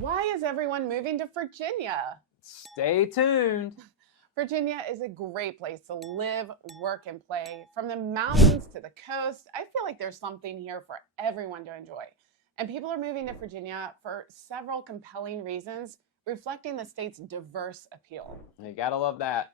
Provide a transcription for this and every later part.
Why is everyone moving to Virginia? Stay tuned. Virginia is a great place to live, work, and play. From the mountains to the coast, I feel like there's something here for everyone to enjoy. And people are moving to Virginia for several compelling reasons, reflecting the state's diverse appeal. You gotta love that.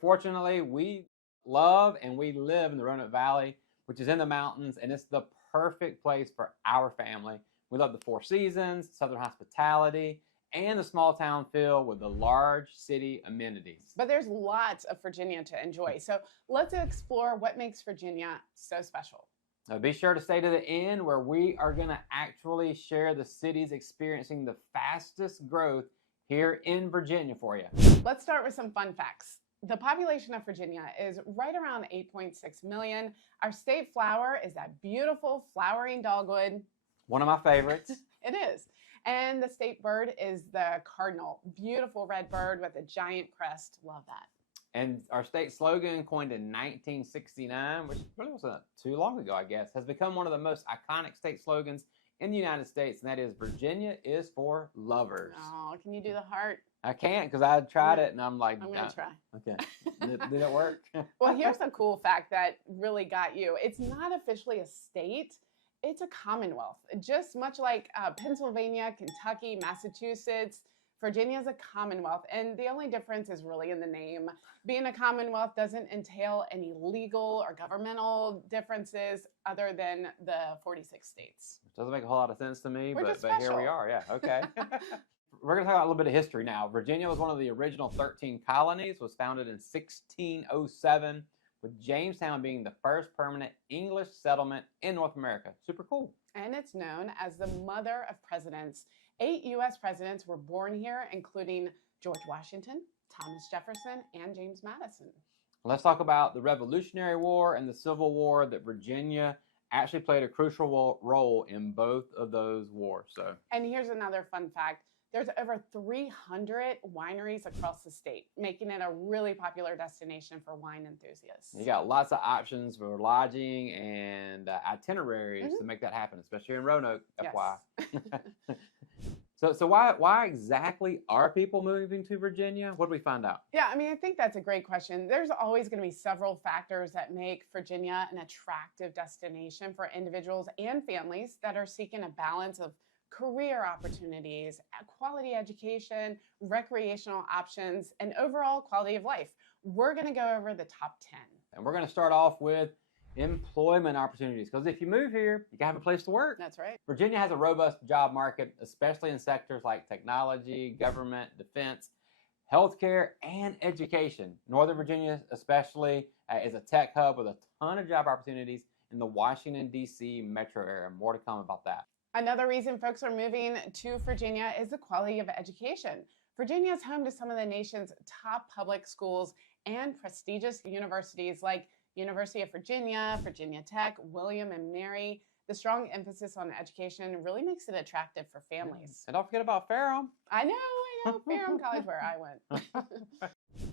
Fortunately, we love and we live in the Roanoke Valley, which is in the mountains, and it's the perfect place for our family. We love the Four Seasons, Southern hospitality, and the small town feel with the large city amenities. But there's lots of Virginia to enjoy. So let's explore what makes Virginia so special. Now be sure to stay to the end where we are going to actually share the cities experiencing the fastest growth here in Virginia for you. Let's start with some fun facts. The population of Virginia is right around 8.6 million. Our state flower is that beautiful flowering dogwood. One of my favorites. It is. And the state bird is the cardinal. Beautiful red bird with a giant crest. Love that. And our state slogan, coined in 1969, which really wasn't too long ago, I guess, has become one of the most iconic state slogans in the United States, and that is Virginia is for lovers. Oh, can you do the heart? I can't because I tried it and I'm like, I'm going to try. Okay. Did it work? Well, here's a cool fact that really got you. It's not officially a state. It's a commonwealth. Just much like Pennsylvania, Kentucky, Massachusetts, Virginia is a commonwealth. And the only difference is really in the name. Being a commonwealth doesn't entail any legal or governmental differences other than the 46 states. Which doesn't make a whole lot of sense to me, but here we are. Yeah, okay. We're going to talk about a little bit of history now. Virginia was one of the original 13 colonies, was founded in 1607, with Jamestown being the first permanent English settlement in North America. Super cool. And it's known as the mother of presidents. 8 U.S. presidents were born here, including George Washington, Thomas Jefferson, and James Madison. Let's talk about the Revolutionary War and the Civil War, that Virginia actually played a crucial role in both of those wars. And here's another fun fact. There's over 300 wineries across the state, making it a really popular destination for wine enthusiasts. You got lots of options for lodging and itineraries to make that happen, especially in Roanoke, FYI. So why exactly are people moving to Virginia? What did we find out? Yeah, I think that's a great question. There's always going to be several factors that make Virginia an attractive destination for individuals and families that are seeking a balance of career opportunities, quality education, recreational options, and overall quality of life. We're going to go over the top 10. And we're going to start off with employment opportunities, because if you move here, you got to have a place to work. That's right. Virginia has a robust job market, especially in sectors like technology, government, defense, healthcare, and education. Northern Virginia especially is a tech hub with a ton of job opportunities in the Washington, D.C. metro area. More to come about that. Another reason folks are moving to Virginia is the quality of education. Virginia is home to some of the nation's top public schools and prestigious universities like University of Virginia, Virginia Tech, William and Mary. The strong emphasis on education really makes it attractive for families. And don't forget about Ferrum. I know, Ferrum College where I went.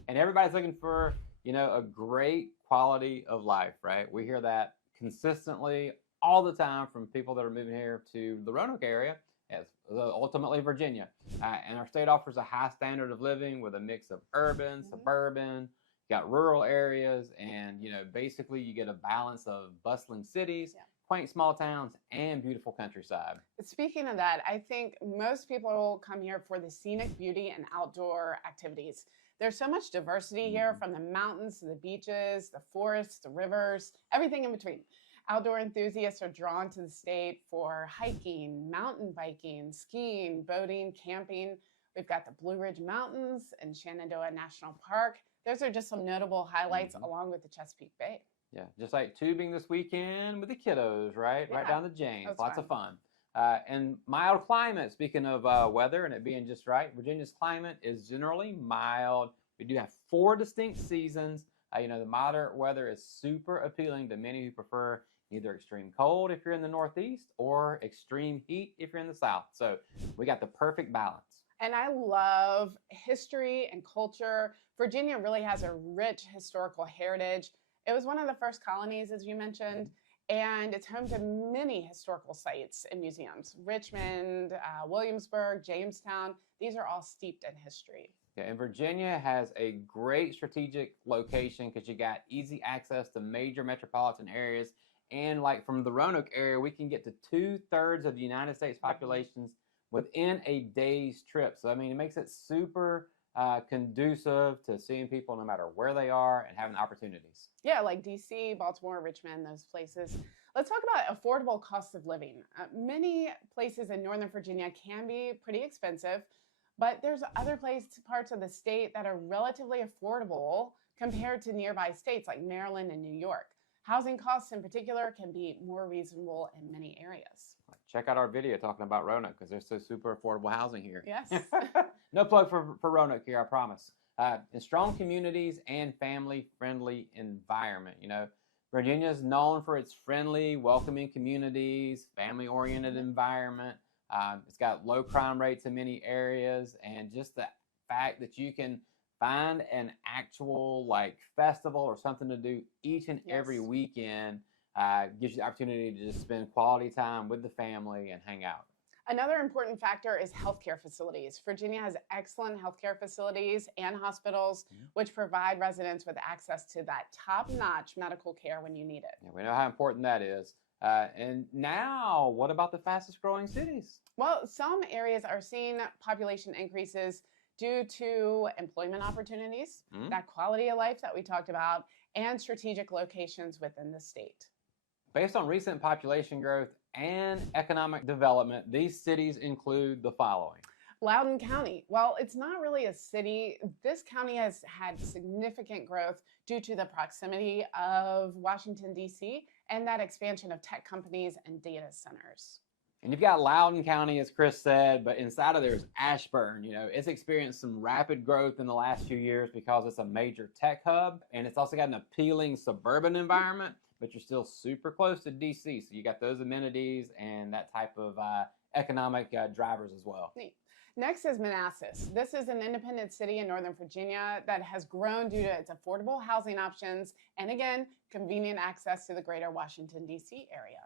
And everybody's looking for, a great quality of life, right? We hear that consistently all the time from people that are moving here to the Roanoke area, as ultimately Virginia. And our state offers a high standard of living with a mix of urban, suburban, you got rural areas, and basically you get a balance of bustling cities, quaint small towns, and beautiful countryside. Speaking of that, I think most people come here for the scenic beauty and outdoor activities. There's so much diversity here, from the mountains to the beaches, the forests, the rivers, everything in between. Outdoor enthusiasts are drawn to the state for hiking, mountain biking, skiing, boating, camping. We've got the Blue Ridge Mountains and Shenandoah National Park. Those are just some notable highlights along with the Chesapeake Bay. Yeah, just like tubing this weekend with the kiddos, right? Yeah, right down the James. Lots of fun. And mild climate, speaking of weather and it being just right, Virginia's climate is generally mild. We do have 4 distinct seasons. The moderate weather is super appealing to many who prefer either extreme cold if you're in the Northeast or extreme heat if you're in the South. So we got the perfect balance. And I love history and culture. Virginia really has a rich historical heritage. It was one of the first colonies, as you mentioned. and it's home to many historical sites and museums. Richmond, Williamsburg, Jamestown, these are all steeped in history. Yeah, and Virginia has a great strategic location because you got easy access to major metropolitan areas. And like from the Roanoke area, we can get to 2/3 of the United States populations within a day's trip. So, I mean, it makes it super conducive to seeing people no matter where they are and having opportunities. Yeah, like DC, Baltimore, Richmond, those places. Let's talk about affordable cost of living. Many places in Northern Virginia can be pretty expensive, but there's other parts of the state that are relatively affordable compared to nearby states like Maryland and New York. Housing costs in particular can be more reasonable in many areas. Check out our video talking about Roanoke because there's so super affordable housing here. Yes. No plug for Roanoke here, I promise. In strong communities and family-friendly environment. You know, Virginia is known for its friendly, welcoming communities, family-oriented environment. It's got low crime rates in many areas, and just the fact that you can find an actual like festival or something to do each and every weekend gives you the opportunity to just spend quality time with the family and hang out. Another important factor is healthcare facilities. Virginia has excellent healthcare facilities and hospitals, which provide residents with access to that top-notch medical care when you need it. Yeah, we know how important that is. And now, what about the fastest growing cities? Well, some areas are seeing population increases due to employment opportunities, that quality of life that we talked about, and strategic locations within the state. Based on recent population growth and economic development, these cities include the following. Loudoun County. Well, it's not really a city. This county has had significant growth due to the proximity of Washington, D.C., and that expansion of tech companies and data centers. And you've got Loudoun County, as Chris said, but inside of there is Ashburn. You know, it's experienced some rapid growth in the last few years because it's a major tech hub, and it's also got an appealing suburban environment, but you're still super close to DC, so you got those amenities and that type of economic drivers as well. Neat. Next is Manassas. This is an independent city in Northern Virginia that has grown due to its affordable housing options and, again, convenient access to the greater Washington, D.C. area.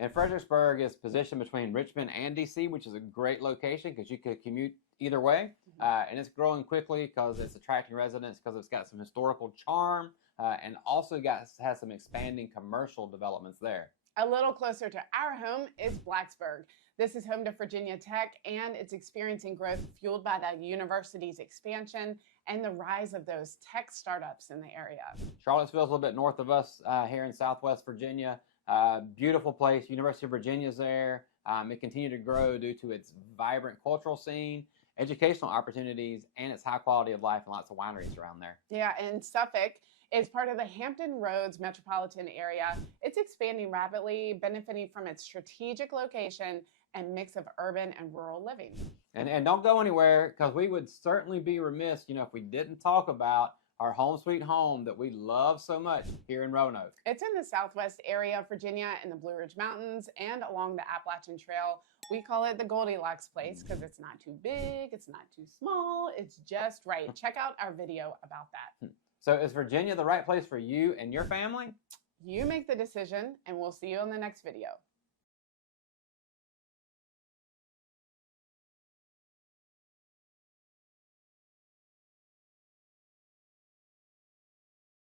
And Fredericksburg is positioned between Richmond and D.C., which is a great location because you could commute either way. And it's growing quickly because it's attracting residents because it's got some historical charm and also has some expanding commercial developments there. A little closer to our home is Blacksburg. This is home to Virginia Tech, and it's experiencing growth fueled by the university's expansion and the rise of those tech startups in the area. Charlottesville's a little bit north of us here in Southwest Virginia. Beautiful place. University of Virginia's there. It continued to grow due to its vibrant cultural scene, educational opportunities, and its high quality of life and lots of wineries around there. Yeah, and Suffolk is part of the Hampton Roads metropolitan area. It's expanding rapidly, benefiting from its strategic location and mix of urban and rural living. And don't go anywhere because we would certainly be remiss, if we didn't talk about our home sweet home that we love so much here in Roanoke. It's in the southwest area of Virginia in the Blue Ridge Mountains and along the Appalachian Trail. We call it the Goldilocks place because it's not too big, it's not too small, it's just right. Check out our video about that. So is Virginia the right place for you and your family? You make the decision, and we'll see you in the next video.